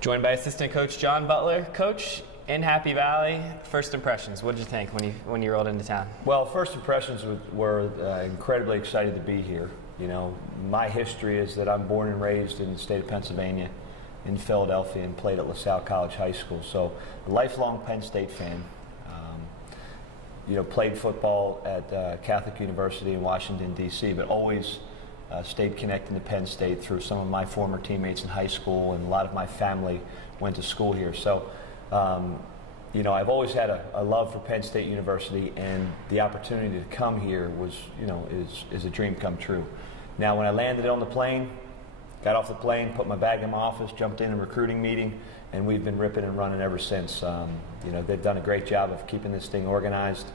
Joined by assistant coach John Butler. Coach, in Happy Valley, first impressions. What did you think when you rolled into town? Well, first impressions were incredibly excited to be here. You know, my history is that I'm born and raised in the state of Pennsylvania, in Philadelphia, and played at LaSalle College High School. So, a lifelong Penn State fan. You know, played football at Catholic University in Washington, D.C., but always stayed connected to Penn State through some of my former teammates in high school, and a lot of my family went to school here. So, you know, I've always had a love for Penn State University, and the opportunity to come here was, you know, is a dream come true. Now, when I landed on the plane, got off the plane, put my bag in my office, jumped in a recruiting meeting, and we've been ripping and running ever since. You know, they've done a great job of keeping this thing organized.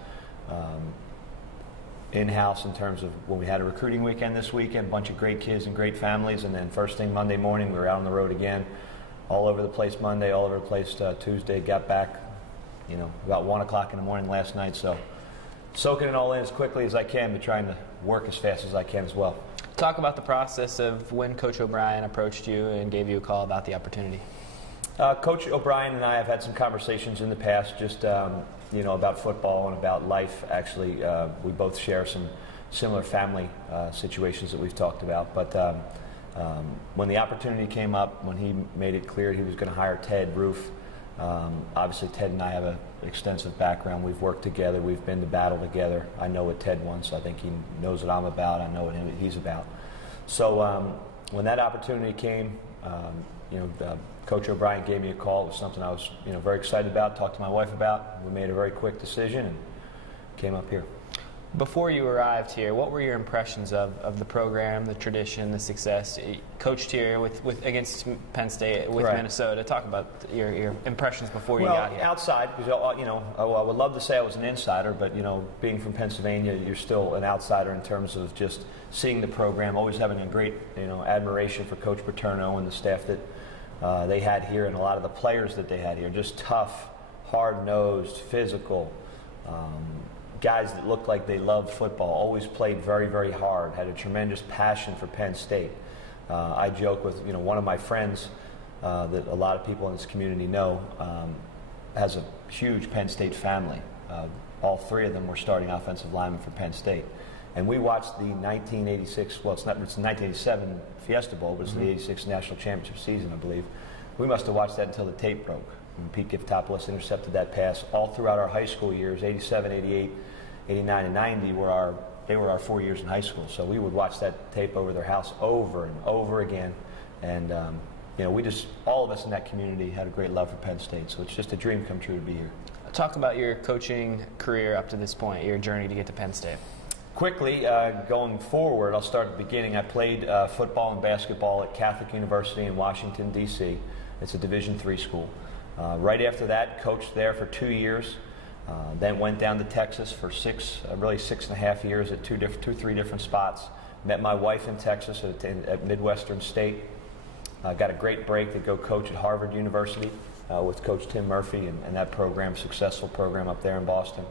In-house in terms of when we had a recruiting weekend this weekend, a bunch of great kids and great families, and then first thing Monday morning we were out on the road again, all over the place Monday, all over the place Tuesday, got back, you know, about 1 o'clock in the morning last night, so soaking it all in as quickly as I can, but trying to work as fast as I can as well. Talk about the process of when Coach O'Brien approached you and gave you a call about the opportunity. Coach O'Brien and I have had some conversations in the past, just you know, about football and about life. Actually, we both share some similar family situations that we've talked about. But when the opportunity came up, when he made it clear he was going to hire Ted Roof, obviously Ted and I have an extensive background. We've worked together. We've been to battle together. I know what Ted wants. I think he knows what I'm about. I know what he's about. So when that opportunity came, you know, Coach O'Brien gave me a call. It was something I was, you know, very excited about, talked to my wife about. We made a very quick decision and came up here. Before you arrived here, what were your impressions of the program, the tradition, the success? You coached here against Penn State with Right. Minnesota. Talk about your impressions before you got here. Well, outside, because, you know, I would love to say I was an insider, but, you know, being from Pennsylvania, you're still an outsider in terms of just seeing the program, always having a great, you know, admiration for Coach Paterno and the staff that they had here, and a lot of the players that they had here. Just tough, hard-nosed, physical, guys that looked like they loved football, always played very, very hard, had a tremendous passion for Penn State. I joke with, you know, one of my friends that a lot of people in this community know has a huge Penn State family. All three of them were starting offensive linemen for Penn State. And we watched the 1986, well, it's the 1987 Fiesta Bowl, but it's the 86 National Championship season, I believe. We must have watched that until the tape broke. And Pete Giftopoulos intercepted that pass all throughout our high school years. 87, 88, 89, and 90 were our 4 years in high school. So we would watch that tape over their house over and over again. And, you know, we just, all of us in that community had a great love for Penn State. So it's just a dream come true to be here. Talk about your coaching career up to this point, your journey to get to Penn State. Quickly, going forward, I'll start at the beginning. I played football and basketball at Catholic University in Washington, D.C. It's a Division III school. Right after that, coached there for 2 years. Then went down to Texas for really 6.5 years at three different spots. Met my wife in Texas at Midwestern State. Got a great break to go coach at Harvard University with Coach Tim Murphy and that program, successful program up there in Boston.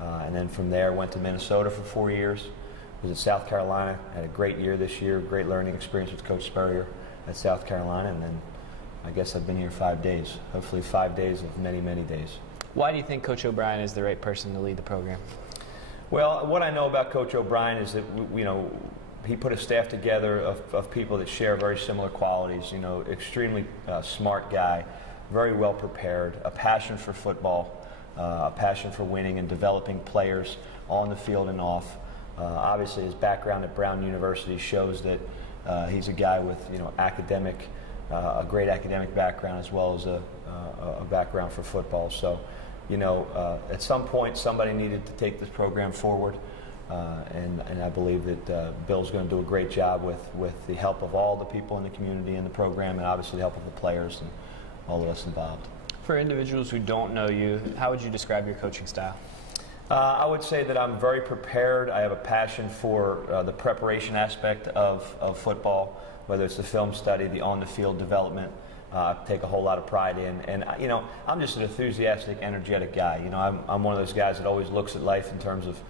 And then from there, went to Minnesota for 4 years. Was at South Carolina, had a great year this year, great learning experience with Coach Spurrier at South Carolina, and then I guess I've been here 5 days, hopefully 5 days of many, many days. Why do you think Coach O'Brien is the right person to lead the program? Well, what I know about Coach O'Brien is that, you know, he put a staff together of people that share very similar qualities. You know, extremely smart guy, very well prepared, a passion for football, a passion for winning and developing players on the field and off. Obviously, his background at Brown University shows that he's a guy with, you know, a great academic background as well as a background for football. So, you know, at some point somebody needed to take this program forward, and I believe that Bill's going to do a great job with the help of all the people in the community and the program, and obviously the help of the players and all of us involved. For individuals who don't know you, how would you describe your coaching style? I would say that I'm very prepared. I have a passion for the preparation aspect of football, whether it's the film study, the on-the-field development. I take a whole lot of pride in. And, you know, I'm just an enthusiastic, energetic guy. You know, I'm one of those guys that always looks at life in terms of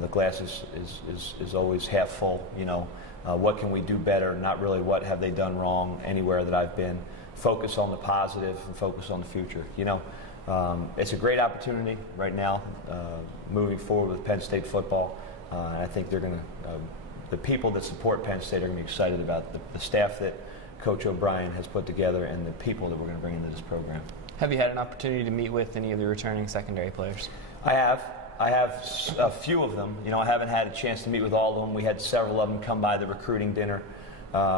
the glass is always half full. You know, what can we do better? Not really what have they done wrong anywhere that I've been. focus on the positive and focus on the future. It's a great opportunity right now, moving forward with Penn State football. And I think they're going to, the people that support Penn State are going to be excited about the staff that Coach O'Brien has put together and the people that we're going to bring into this program. Have you had an opportunity to meet with any of the returning secondary players? I have a few of them. I haven't had a chance to meet with all of them. We had several of them come by the recruiting dinner.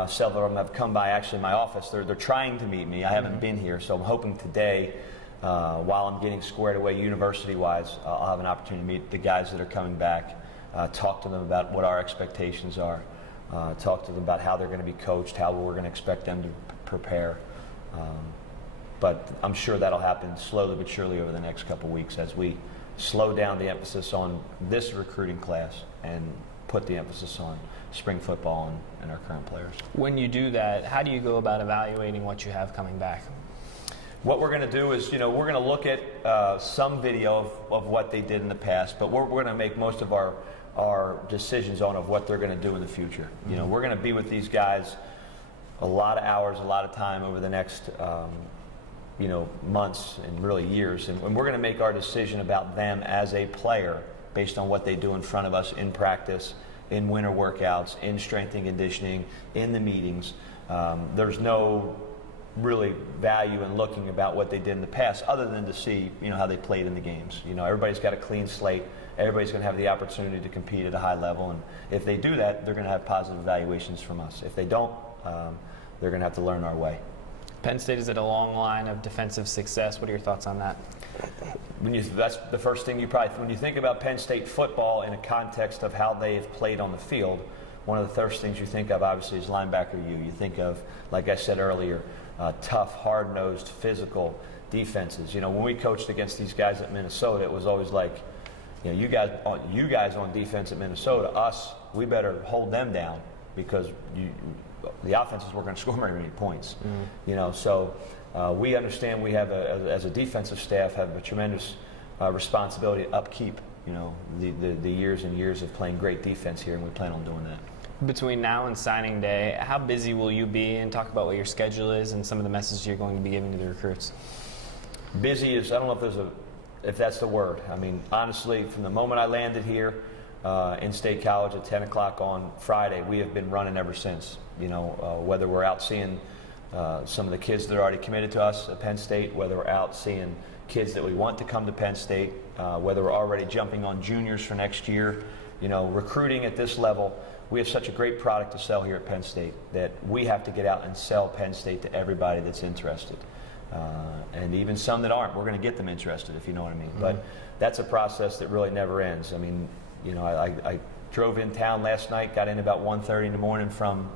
Several of them have come by actually my office. They're trying to meet me. I haven't been here, so I'm hoping today, while I'm getting squared away university-wise, I'll have an opportunity to meet the guys that are coming back, talk to them about what our expectations are, talk to them about how they're going to be coached, how we're going to expect them to prepare. But I'm sure that'll happen slowly but surely over the next couple weeks as we slow down the emphasis on this recruiting class and put the emphasis on spring football and our current players. When you do that, how do you go about evaluating what you have coming back? What we're going to do is, we're going to look at some video of what they did in the past, but we're going to make most of our decisions on of what they're going to do in the future. We're going to be with these guys a lot of hours, a lot of time over the next months and really years, and we're going to make our decision about them as a player based on what they do in front of us in practice, in winter workouts, in strength and conditioning, in the meetings. There's no really value in looking about what they did in the past other than to see how they played in the games. Everybody's got a clean slate. Everybody's going to have the opportunity to compete at a high level, and if they do that, they're going to have positive evaluations from us. If they don't, they're going to have to learn our way. Penn State is at a long line of defensive success. What are your thoughts on that? That's the first thing when you think about Penn State football in a context of how they've played on the field, one of the first things you think of obviously is linebacker You think of, like I said earlier, tough, hard-nosed, physical defenses. When we coached against these guys at Minnesota, it was always like, you guys on defense at Minnesota, we better hold them down because the offenses were going to score very many points. So we understand we have, as a defensive staff, have a tremendous responsibility to upkeep, the years and years of playing great defense here, and we plan on doing that. Between now and signing day, how busy will you be? And talk about what your schedule is and some of the messages you're going to be giving to the recruits. Busy is, I don't know if that's the word. I mean, honestly, from the moment I landed here in State College at 10 o'clock on Friday, we have been running ever since. Whether we're out seeing some of the kids that are already committed to us at Penn State, whether we're out seeing kids that we want to come to Penn State, whether we're already jumping on juniors for next year, recruiting at this level. We have such a great product to sell here at Penn State that we have to get out and sell Penn State to everybody that's interested. And even some that aren't, we're going to get them interested, if you know what I mean. But that's a process that really never ends. I mean, I drove in town last night, got in about 1:30 in the morning from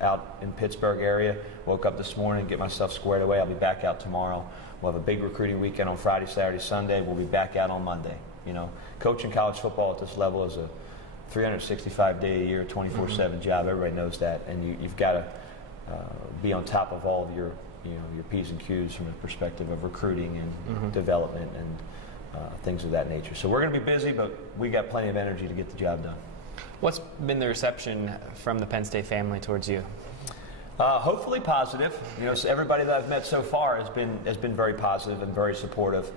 out in Pittsburgh area, woke up this morning, get myself squared away. I'll be back out tomorrow. We'll have a big recruiting weekend on Friday, Saturday, Sunday. We'll be back out on Monday. Coaching college football at this level is a 365-day-a-year, 24/7 job. Everybody knows that, and you've got to be on top of all of your P's and Q's from the perspective of recruiting and development and things of that nature. So we're going to be busy, but we got plenty of energy to get the job done. What's been the reception from the Penn State family towards you? Hopefully positive. So everybody that I've met so far has been very positive and very supportive.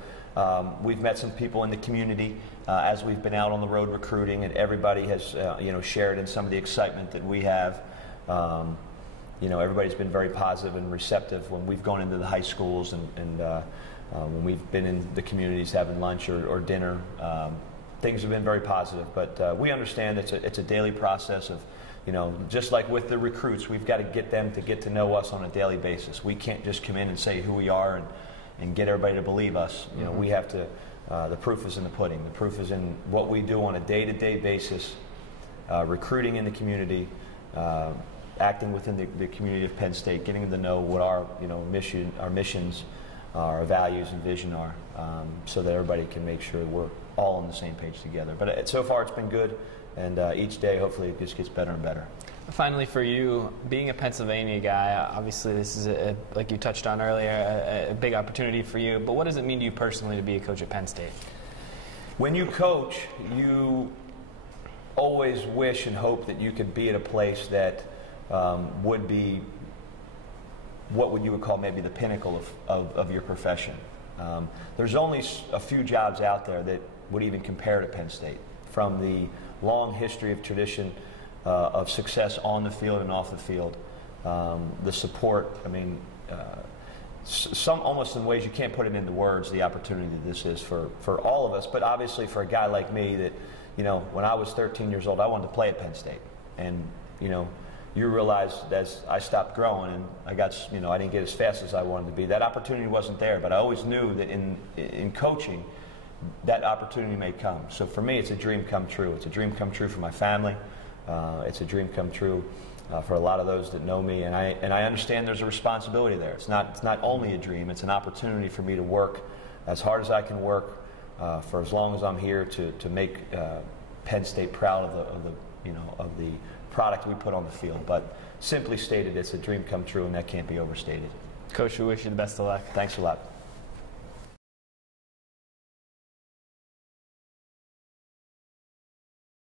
We've met some people in the community as we've been out on the road recruiting, and everybody has shared in some of the excitement that we have. Everybody's been very positive and receptive when we've gone into the high schools and when we've been in the communities having lunch or dinner. Things have been very positive, but we understand it's a daily process of, just like with the recruits, we've got to get them to get to know us on a daily basis. We can't just come in and say who we are and get everybody to believe us. We have to, the proof is in the pudding. The proof is in what we do on a day-to-day basis, recruiting in the community, acting within the community of Penn State, getting them to know what our missions, our values and vision are, so that everybody can make sure we're all on the same page together. But so far it's been good, and each day hopefully it just gets better and better. Finally, for you, being a Pennsylvania guy, obviously this is, like you touched on earlier, a big opportunity for you, but what does it mean to you personally to be a coach at Penn State? When you coach, you always wish and hope that you could be at a place that would be what would you would call maybe the pinnacle of your profession. There's only a few jobs out there that would even compare to Penn State, from the long history of tradition of success on the field and off the field. The support, I mean, some almost in ways you can't put it into words, the opportunity that this is for all of us, but obviously for a guy like me that, you know, when I was 13 years old, I wanted to play at Penn State. And, you know, you realize as I stopped growing and I didn't get as fast as I wanted to be, that opportunity wasn't there. But I always knew that in coaching, that opportunity may come. So for me, it's a dream come true. It's a dream come true for my family. It's a dream come true for a lot of those that know me, and I understand there's a responsibility there. It's not only a dream; it's an opportunity for me to work as hard as I can work for as long as I'm here to make Penn State proud of the product we put on the field. But simply stated, it's a dream come true, and that can't be overstated. Coach, we wish you the best of luck. Thanks a lot.